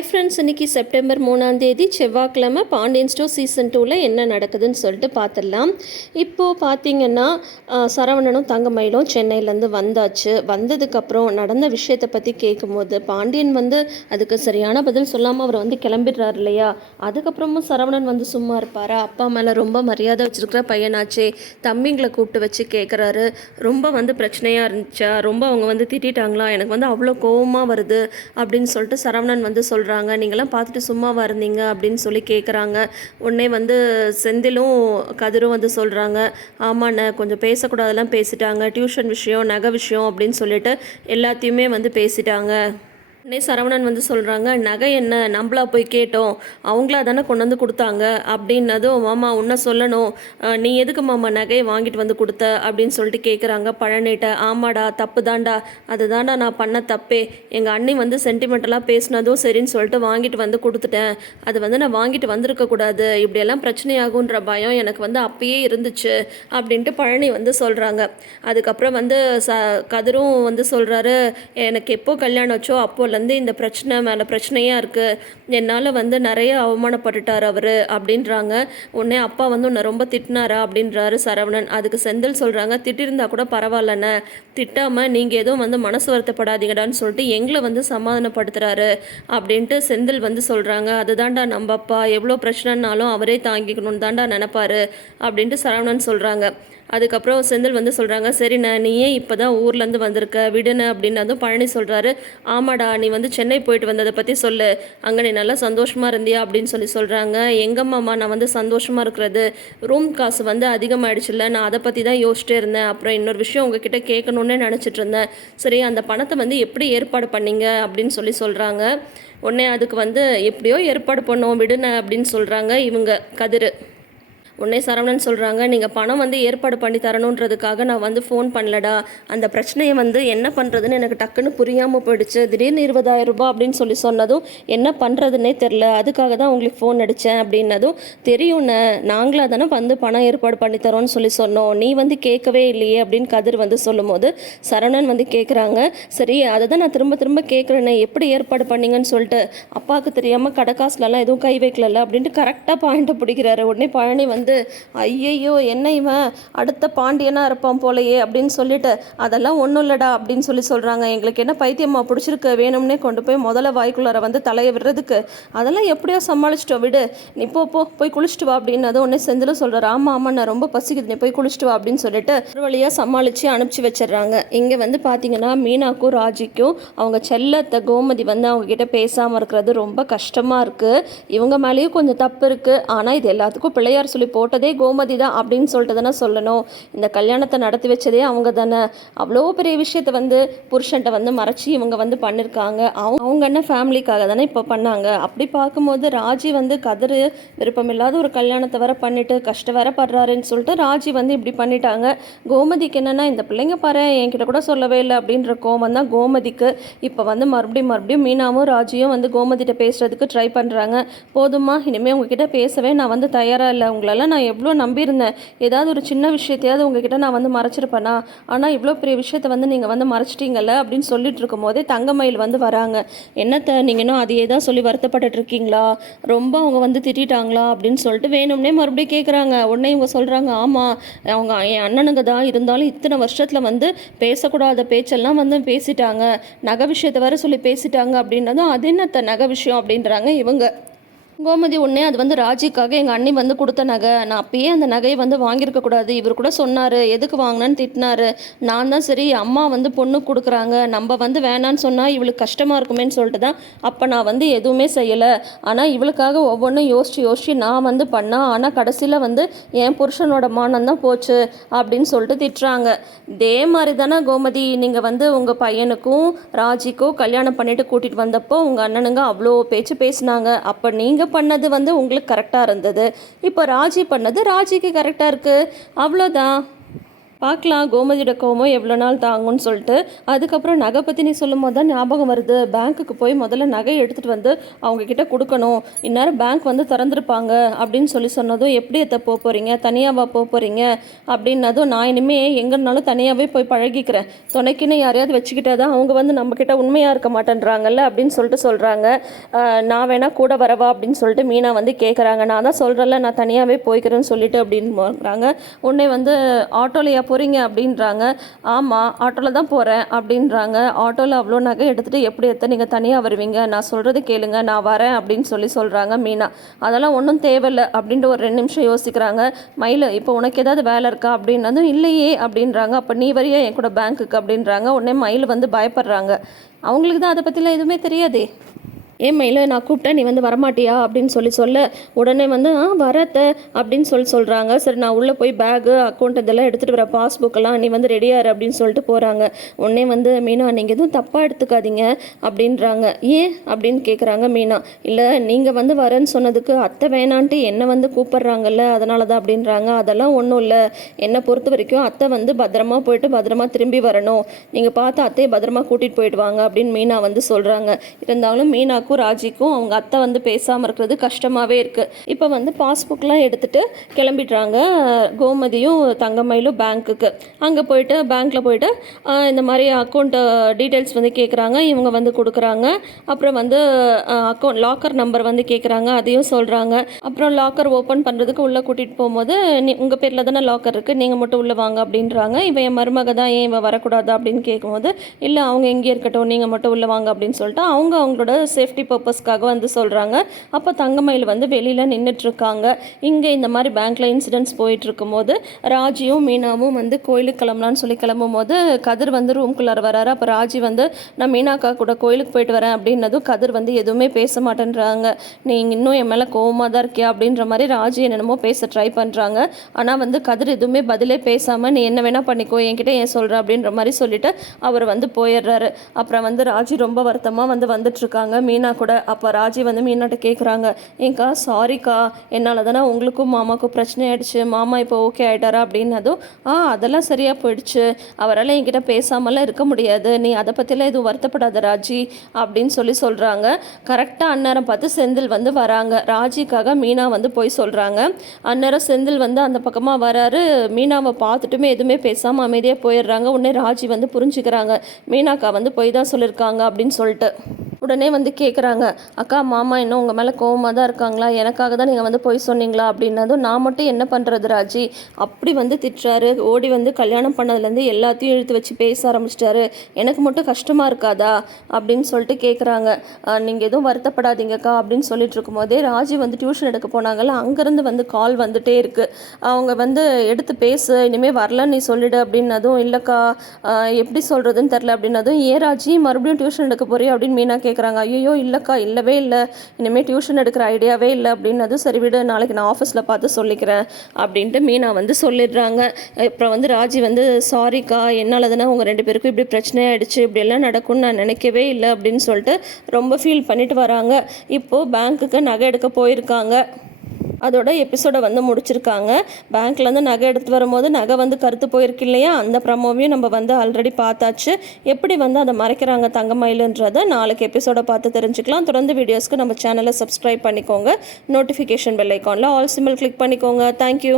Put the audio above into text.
Hi friends, இன்றைக்கி September 3ஆம் தேதி செவ்வாய்க்கிழமை பாண்டியன் ஸ்டோர் சீசன் 2ல் என்ன நடக்குதுன்னு சொல்லிட்டு பார்த்துடலாம். இப்போது பார்த்திங்கன்னா சரவணனும் தங்கமயிலும் சென்னையிலேருந்து வந்தாச்சு. வந்ததுக்கப்புறம் நடந்த விஷயத்தை பற்றி கேட்கும்போது பாண்டியன் அதுக்கு சரியான பதில் சொல்லாமல் அவர் கிளம்பிடுறாரு இல்லையா. அதுக்கப்புறமும் சரவணன் சும்மா இருப்பாரா? அப்பா மேலே ரொம்ப மரியாதை வச்சுருக்கிற பையனாச்சே, தம்பிங்களை கூப்பிட்டு வச்சு கேட்குறாரு. ரொம்ப பிரச்சனையாக இருந்துச்சா? ரொம்ப அவங்க திட்டாங்களா? எனக்கு அவ்வளோ கோவமாக வருது அப்படின்னு சொல்லிட்டு சரவணன் சொல்கிறாங்க. நீங்களாம் பார்த்துட்டு சும்மாவாக இருந்தீங்க அப்படின்னு சொல்லி கேட்குறாங்க. உடனே செந்திலும் கதிரும் சொல்கிறாங்க, ஆமாண்ணே கொஞ்சம் பேசக்கூடாதெல்லாம் பேசிட்டாங்க, டியூஷன் விஷயம், நகை விஷயம் அப்படின்னு சொல்லிட்டு எல்லாத்தையுமே பேசிட்டாங்க. உடனே சரவணன் சொல்கிறாங்க, நகை என்ன நம்மளா போய் கேட்டோம், அவங்களா தானே கொண்டு கொடுத்தாங்க அப்படின்னதும், மாமா உன்னை சொல்லணும், நீ எதுக்கு மாமா நகையை வாங்கிட்டு கொடுத்த அப்படின்னு சொல்லிட்டு கேட்குறாங்க பழனிட்ட. ஆமாடா தப்பு தாண்டா, அது தாண்டா நான் பண்ண தப்பே. எங்கள் அண்ணி சென்டிமெண்டலாக பேசினதும் சரின்னு சொல்லிட்டு வாங்கிட்டு கொடுத்துட்டேன். அது நான் வாங்கிட்டு வந்திருக்கக்கூடாது, இப்படியெல்லாம் பிரச்சனையாகுன்ற பயம் எனக்கு அப்பயே இருந்துச்சு அப்படின்ட்டு பழனி சொல்கிறாங்க. அதுக்கப்புறம் கதிரும் சொல்கிறாரு, எனக்கு எப்போ கல்யாணம் வச்சோ அப்போ இந்த பிரச்சனை மேலே பிரச்சனையாக இருக்குது, என்னால் நிறைய அவமானப்பட்டுட்டார் அவர் அப்படின்றாங்க. உடனே அப்பா உன்னை ரொம்ப திட்டினாரா அப்படின்றாரு சரவணன். அதுக்கு செந்தில் சொல்கிறாங்க, திட்டிருந்தா கூட பரவாயில்லண்ணே, திட்டாமல் நீங்கள் எதுவும் மனசு வருத்தப்படாதீங்கடான்னு சொல்லிட்டு எங்களை சமாதானப்படுத்துகிறாரு அப்படின்ட்டு செந்தில் சொல்கிறாங்க. அதுதான்டா நம்ம அப்பா, எவ்வளோ பிரச்சனைனாலும் அவரே தாங்கிக்கணும்னு தாண்டா நினைப்பாரு அப்படின்ட்டு சரவணன் சொல்கிறாங்க. அதுக்கப்புறம் செந்தில் சொல்கிறாங்க, சரிண்ணே நீ ஏன் இப்போ தான் ஊர்லேருந்து வந்திருக்க, விடுன அப்படின்னு பழனி சொல்கிறாரு. ஆமாடா நீ சென்னை போயிட்டு வந்ததை பற்றி சொல்லு, அங்கே நீ நல்லா சந்தோஷமாக இருந்தியா அப்படின்னு சொல்கிறாங்க. எங்கம்மாம்மா நான் சந்தோஷமாக இருக்கிறது, ரூம் காசு அதிகமாகிடுச்சுல்ல, நான் அதை பற்றி தான் யோசிச்சிட்டே இருந்தேன். அப்புறம் இன்னொரு விஷயம் உங்ககிட்ட கேட்கணுன்னே நினச்சிட்டு இருந்தேன். சரி அந்த பணத்தை எப்படி ஏற்பாடு பண்ணீங்க அப்படின்னு சொல்கிறாங்க. உடனே அதுக்கு எப்படியோ ஏற்பாடு பண்ணோம் விடுன அப்படின்னு சொல்கிறாங்க இவங்க கதிர். உடனே சரவணன் சொல்கிறாங்க, நீங்கள் பணம் ஏற்பாடு பண்ணி தரணுன்றதுக்காக நான் ஃபோன் பண்ணலடா, அந்த பிரச்சனையை என்ன பண்ணுறதுன்னு எனக்கு டக்குன்னு புரியாமல் போயிடுச்சு. திடீர்னு 20,000 ரூபாய் அப்படின்னு சொன்னதும் என்ன பண்ணுறதுன்னே தெரில, அதுக்காக தான் உங்களுக்கு ஃபோன் அடித்தேன் அப்படின்னதும், தெரியும்ண்ணே நாங்களாக தானே பணம் ஏற்பாடு பண்ணி தரோன்னு சொன்னோம், நீ கேட்கவே இல்லையே அப்படின்னு கதிர் சொல்லும் போது சரவணன் கேட்குறாங்க, சரி அதை தான் நான் திரும்ப திரும்ப கேட்குறேன்னே, எப்படி ஏற்பாடு பண்ணீங்கன்னு சொல்லிட்டு, அப்பாவுக்கு தெரியாமல் கடைக்காசுலலாம் எதுவும் கை வைக்கல அப்படின்ட்டு கரெக்டாக பாயிண்ட்டை பிடிக்கிறாரு. உடனே பழனி ஐயையோ என்ன இவன் அடுத்த பாண்டியனா இருப்பான் போலையே அப்படின்னு சொல்லிட்டு, அதெல்லாம் ஒன்றும் இல்லடா அப்படின்னு சொல்கிறாங்க. எங்களுக்கு என்ன பைத்தியமா பிடிச்சிருக்கு, வேணும்னே கொண்டு போய் முதல்ல வாய்க்குள்ளார தலையை விடுறதுக்கு, அதெல்லாம் எப்படியோ சமாளிச்சிட்டோம் விடு, நீ போய் குளிச்சுட்டு வா அப்படின்னதும் உடனே செந்திலும் சொல்கிறார், ஆமாம் நான் ரொம்ப பசிக்குது, நீ போய் குளிச்சுட்டு வா அப்படின்னு சொல்லிட்டு ஒரு வழியாக சமாளித்து அனுப்பிச்சி வச்சிடுறாங்க. இங்கே பார்த்தீங்கன்னா மீனாக்கும் ராஜிக்கும் அவங்க செல்லத்தை கோமதி அவங்க கிட்ட பேசாமல் இருக்கிறது ரொம்ப கஷ்டமாக இருக்குது. இவங்க மேலேயும் கொஞ்சம் தப்பு இருக்குது, ஆனால் இது எல்லாத்துக்கும் பிள்ளையார் சொல்லி போட்டதே கோமதி தான் அப்படின்னு சொல்லிட்டு தானே சொல்லணும். இந்த கல்யாணத்தை நடத்தி வச்சதே அவங்க தானே. அவ்வளோ பெரிய விஷயத்தை புருஷன்ட்ட மறைச்சி இவங்க பண்ணியிருக்காங்க. அவங்க என்ன ஃபேமிலிக்காக தானே இப்போ பண்ணாங்க. அப்படி பார்க்கும்போது ராஜி கதிர் விருப்பமில்லாத ஒரு கல்யாணத்தை வர பண்ணிட்டு கஷ்டம் வர படுறாருன்னு சொல்லிட்டு ராஜி இப்படி பண்ணிட்டாங்க. கோமதிக்கு என்னென்னா, இந்த பிள்ளைங்க பாரு என்கிட்ட கூட சொல்லவே இல்லை அப்படின்ற கோவம் தான் கோமதிக்கு. இப்போ மறுபடியும் மீனாவும் ராஜியும் கோமதிட்ட பேசுறதுக்கு ட்ரை பண்ணுறாங்க. போதுமா, இனிமேல் உங்ககிட்ட பேசவே நான் தயாராக இல்லை, உங்களெல்லாம் நான் எவ்வளோ நம்பியிருந்தேன், ஏதாவது ஒரு சின்ன விஷயத்தையாவது உங்ககிட்ட நான் மறைச்சிருப்பேனா, ஆனால் இவ்வளோ பெரிய விஷயத்தை நீங்கள் மறைச்சிட்டீங்கல்ல அப்படின்னு சொல்லிட்டு இருக்கும் போதே தங்கமயில் வராங்க. என்னத்தை நீங்கள் இன்னும் அதையே தான் சொல்லி வருத்தப்பட்டு இருக்கீங்களா, ரொம்ப அவங்க திட்டாங்களா அப்படின்னு சொல்லிட்டு வேணும்னே மறுபடியும் கேட்குறாங்க. உடனே இவங்க சொல்கிறாங்க, ஆமாம் அவங்க என் அண்ணனுங்க தான், இருந்தாலும் இத்தனை வருஷத்தில் பேசக்கூடாத பேச்செல்லாம் பேசிட்டாங்க, நகை விஷயத்தை வர சொல்லி பேசிட்டாங்க அப்படின்னதும், அது என்னத்த நகை விஷயம் அப்படின்றாங்க இவங்க. கோமதி உடனே அது ராஜிக்காக எங்கள் அண்ணி கொடுத்த நகை, நான் அப்பயே அந்த நகையை வாங்கியிருக்கக்கூடாது, இவர் கூட சொன்னார், எதுக்கு வாங்கினான்னு திட்டினாரு, நான் தான் சரி அம்மா பொண்ணுக்கு கொடுக்குறாங்க, நம்ம வேணான்னு சொன்னால் இவளுக்கு கஷ்டமாக இருக்குமேன்னு சொல்லிட்டு தான் அப்போ நான் எதுவுமே செய்யலை, ஆனால் இவளுக்காக ஒவ்வொன்றும் யோசித்து நான் பண்ணேன், ஆனால் கடைசியில் என் புருஷனோட மானம் தான் போச்சு அப்படின்னு சொல்லிட்டு திட்டுறாங்க. இதே மாதிரி தானே கோமதி, நீங்கள் உங்கள் பையனுக்கும் ராஜிக்கும் கல்யாணம் பண்ணிட்டு கூட்டிகிட்டு வந்தப்போ உங்கள் அண்ணனுங்க அவ்வளோ பேச்சு பேசினாங்க, அப்போ நீங்கள் பண்ணது உங்களுக்கு கரெக்டாக இருந்தது, இப்போ ராஜி பண்ணது ராஜிக்கு கரெக்டாக இருக்குது, அவ்வளோதான். பார்க்கலாம் கோமதியோட கோவம் எவ்வளோ நாள் தாங்கும்னு சொல்லிட்டு. அதுக்கப்புறம் நகை பற்றி நீ சொல்லும் போது தான் ஞாபகம் வருது, பேங்க்குக்கு போய் முதல்ல நகையை எடுத்துகிட்டு வந்து அவங்கக்கிட்ட கொடுக்கணும், இந்நேரம் பேங்க் வந்து திறந்துருப்பாங்க அப்படின்னு சொன்னதும், எப்படி எத்த போக போகிறீங்க, தனியாகவா போக போகிறீங்க அப்படின்னதும், நான் இனிமேல் எங்கேனாலும் தனியாகவே போய் பழகிக்கிறேன், துணைக்குன்னு யாரையாவது வச்சுக்கிட்டா தான் அவங்க வந்து நம்மக்கிட்ட உண்மையாக இருக்க மாட்டேன்றாங்கல்ல அப்படின்னு சொல்கிறாங்க. நான் வேணால் கூட வரவா அப்படின்னு சொல்லிட்டு மீனா வந்து கேட்குறாங்க. நான் தான் சொல்கிறேன்ல நான் தனியாகவே போய்க்கிறேன்னு சொல்லிட்டு அப்படின்றாங்க. உடனே வந்து ஆட்டோலையா போகிறீங்க அப்படின்றாங்க. ஆமாம் ஆட்டோவில் தான் போகிறேன் அப்படின்றாங்க. ஆட்டோவில் அவ்வளோ நகை எடுத்துகிட்டு எப்படி நீங்கள் தனியாக வருவீங்க, நான் சொல்கிறது கேளுங்க, நான் வரேன் அப்படின்னு சொல்கிறாங்க மீனா. அதெல்லாம் ஒன்றும் தேவையில்லை அப்படின்ட்டு ஒரு 2 நிமிஷம் யோசிக்கிறாங்க. மயில், இப்போ உனக்கு ஏதாவது வேலை இருக்கா அப்படின்னதும், இல்லையே அப்படின்றாங்க. அப்போ நீ வரியா என் கூட பேங்க்குக்கு அப்படின்றாங்க. உடனே மயில் வந்து பயப்படுறாங்க. அவங்களுக்கு தான் அதை பற்றிலாம் எதுவுமே தெரியாதே. ஏன் மயில, நான் கூப்பிட்டேன் நீ வந்து வரமாட்டியா அப்படின்னு சொல்ல உடனே வந்து வரத்த அப்படின்னு சொல்கிறாங்க. சரி நான் உள்ளே போய் பேகு அக்கௌண்ட் இதெல்லாம் எடுத்துகிட்டு வர, பாஸ்புக்கெல்லாம் நீ வந்து ரெடியாரு அப்படின்னு சொல்லிட்டு போகிறாங்க. உடனே வந்து மீனா, நீங்கள் எதுவும் தப்பாக எடுத்துக்காதீங்க அப்படின்றாங்க. ஏன் அப்படின்னு கேட்குறாங்க மீனா. இல்லை நீங்கள் வந்து வரேன்னு சொன்னதுக்கு அத்தை வேணான்ட்டு என்னை வந்து கூப்பிட்றாங்கல்ல அதனால தான் அப்படின்றாங்க. அதெல்லாம் ஒன்றும் இல்லை, என்னை பொறுத்த வரைக்கும் அத்தை வந்து பத்திரமா போயிட்டு பத்திரமா திரும்பி வரணும், நீங்கள் பார்த்து அத்தையை பத்திரமா கூட்டிகிட்டு போயிட்டு வாங்க அப்படின்னு மீனா வந்து சொல்கிறாங்க. இருந்தாலும் மீனாக்கு ராஜிக்கும் அவங்க அத்தை வந்து பேசாமல் இருக்கிறது கஷ்டமாகவே இருக்குது. இப்போ வந்து பாஸ்புக்லாம் எடுத்துகிட்டு கிளம்பிடுறாங்க கோமதியும் தங்கமயிலும் பேங்க்குக்கு. அங்கே போயிட்டு பேங்க்கில் போயிட்டு இந்த மாதிரி அக்கௌண்ட் டீட்டெயில்ஸ் வந்து கேட்குறாங்க. இவங்க வந்து கொடுக்குறாங்க. அப்புறம் வந்து அக்கௌண்ட் லாக்கர் நம்பர் வந்து கேட்குறாங்க, அதையும் சொல்கிறாங்க. அப்புறம் லாக்கர் ஓப்பன் பண்ணுறதுக்கு உள்ளே கூட்டிகிட்டு போகும்போது, உங்கள் பேரில் தானே லாக்கர் இருக்குது, நீங்கள் மட்டும் உள்ளே வாங்க அப்படின்றாங்க. இவன் என் மருமக தான், ஏன் இவன் வரக்கூடாது அப்படின்னு கேட்கும்போது, இல்லை அவங்க எங்கே இருக்கட்டும் நீங்கள் மட்டும் உள்ளே வாங்க அப்படின்னு சொல்லிட்டு அவங்களோட சேஃப்டி பர்பஸ்க்காக வந்து சொல்கிறாங்க. அப்போ தங்கமயில் வந்து வெளியில் நின்றுட்டுருக்காங்க. இங்கே இந்த மாதிரி பேங்க்கில் இன்சிடென்ட்ஸ் போயிட்டுருக்கும் போது ராஜியும் மீனாவும் வந்து கோயிலுக்கு கிளம்பலான்னு சொல்லி கிளம்பும் போது கதிர் வந்து ரூம்குள்ளார வராரு. அப்போ ராஜி வந்து நான் மீனாக்கா கூட கோயிலுக்கு போயிட்டு வரேன் அப்படின்னதும் கதிர் வந்து எதுவுமே பேச மாட்டேன்றாங்க. நீங்கள் இன்னும் என் மேலே கோவமாக தான் இருக்கியா அப்படின்ற மாதிரி ராஜி என்னென்னமோ பேச ட்ரை பண்ணுறாங்க. ஆனால் வந்து கதிர் எதுவுமே பதிலே பேசாமல், நீ என்ன வேணால் பண்ணிக்கோ, என்கிட்ட ஏன் சொல்கிற அப்படின்ற மாதிரி சொல்லிவிட்டு அவர் வந்து போயிடுறாரு. அப்புறம் வந்து ராஜி ரொம்ப வருத்தமாக வந்து வந்துட்டுருக்காங்க மீனா கூட. அப்போ ராஜி வந்து மீனாட்ட கேட்குறாங்க, ஏங்க்கா சாரிக்கா, என்னால் தானே உங்களுக்கும் மாமாவுக்கும் பிரச்சனை ஆகிடுச்சு, மாமா இப்போ ஓகே ஆகிட்டாரா அப்படின்னதும், அதெல்லாம் சரியாக போயிடுச்சு, அவரால் என்கிட்ட பேசாமலாம் இருக்க முடியாது, நீ அதை பற்றிலாம் எதுவும் வருத்தப்படாத ராஜி அப்படின்னு சொல்கிறாங்க. கரெக்டாக அந்நேரம் பார்த்து செந்தில் வந்து வராங்க. ராஜிக்காக மீனா வந்து போய் சொல்கிறாங்க. அந்நேரம் செந்தில் வந்து அந்த பக்கமாக வராரு. மீனாவை பார்த்துட்டுமே எதுவுமே பேசாமல் அமைதியாக போயிடுறாங்க. உடனே ராஜி வந்து புரிஞ்சுக்கிறாங்க, மீனாக்கா வந்து போய் தான் சொல்லியிருக்காங்க அப்படின்னு சொல்லிட்டு. உடனே வந்து கேட்குறாங்க, அக்கா மாமா இன்னும் உங்கள் மேலே கோவமாக தான் இருக்காங்களா, எனக்காக தான் நீங்கள் வந்து போய் சொன்னீங்களா அப்படின்னதும், நான் மட்டும் என்ன பண்ணுறது ராஜி, அப்படி வந்து திட்டுறாரு, ஓடி வந்து கல்யாணம் பண்ணதுலேருந்து எல்லாத்தையும் இழுத்து வச்சு பேச ஆரம்பிச்சிட்டாரு, எனக்கு மட்டும் கஷ்டமாக இருக்காதா அப்படின்னு சொல்லிட்டு கேட்குறாங்க. நீங்கள் எதுவும் வருத்தப்படாதீங்கக்கா அப்படின்னு சொல்லிட்டு இருக்கும்போதே ராஜி வந்து டியூஷன் எடுக்க போனாங்கல்ல, அங்கேருந்து வந்து கால் வந்துட்டே இருக்குது. அவங்க வந்து எடுத்து பேசு, இனிமேல் வரலன்னு நீ சொல்லிடு அப்படின்னதும், இல்லைக்கா எப்படி சொல்கிறதுன்னு தெரில அப்படின்னதும், ஏன் ராஜி மறுபடியும் டியூஷன் எடுக்க போறியா அப்படின்னு மீனா கேட்குறாங்க. ஐயோ இல்லைக்கா, இல்லவே இல்லை, இனிமேல் டியூஷன் எடுக்கிற ஐடியாவே இல்லை அப்படின்னது. சரி விடு, நாளைக்கு நான் ஆஃபீஸில் பார்த்து சொல்லிக்கிறேன் அப்படின்ட்டு மீனா வந்து சொல்லிடுறாங்க. அப்புறம் வந்து ராஜி வந்து, சாரிக்கா என்னால் தானே உங்கள் 2 பேருக்கும் இப்படி பிரச்சனை ஆகிடுச்சு, இப்படியெல்லாம் நடக்கும்னு நான் நினைக்கவே இல்லை அப்படின்னு சொல்லிட்டு ரொம்ப ஃபீல் பண்ணிட்டு வராங்க. இப்போது பேங்க்குக்கு நகை எடுக்க போயிருக்காங்க. அதோட எபிசோடை வந்து முடிச்சிருக்காங்க. பேங்க்லேருந்து நகை எடுத்து வரும்போது நகை வந்து கருத்து போயிருக்கு இல்லையா, அந்த ப்ரமோவையும் நம்ம வந்து ஆல்ரெடி பார்த்தாச்சு. எப்படி வந்து அதை மறைக்கிறாங்க தங்கமயிலுன்றதை நாளைக்கு எபிசோடை பார்த்து தெரிஞ்சுக்கலாம். தொடர்ந்து வீடியோஸ்க்கு நம்ம சேனலை சப்ஸ்கிரைப் பண்ணிக்கோங்க. நோட்டிஃபிகேஷன் பெல் ஐக்கானில் ஆல் சிம்பிள் கிளிக் பண்ணிக்கோங்க. தேங்க்யூ.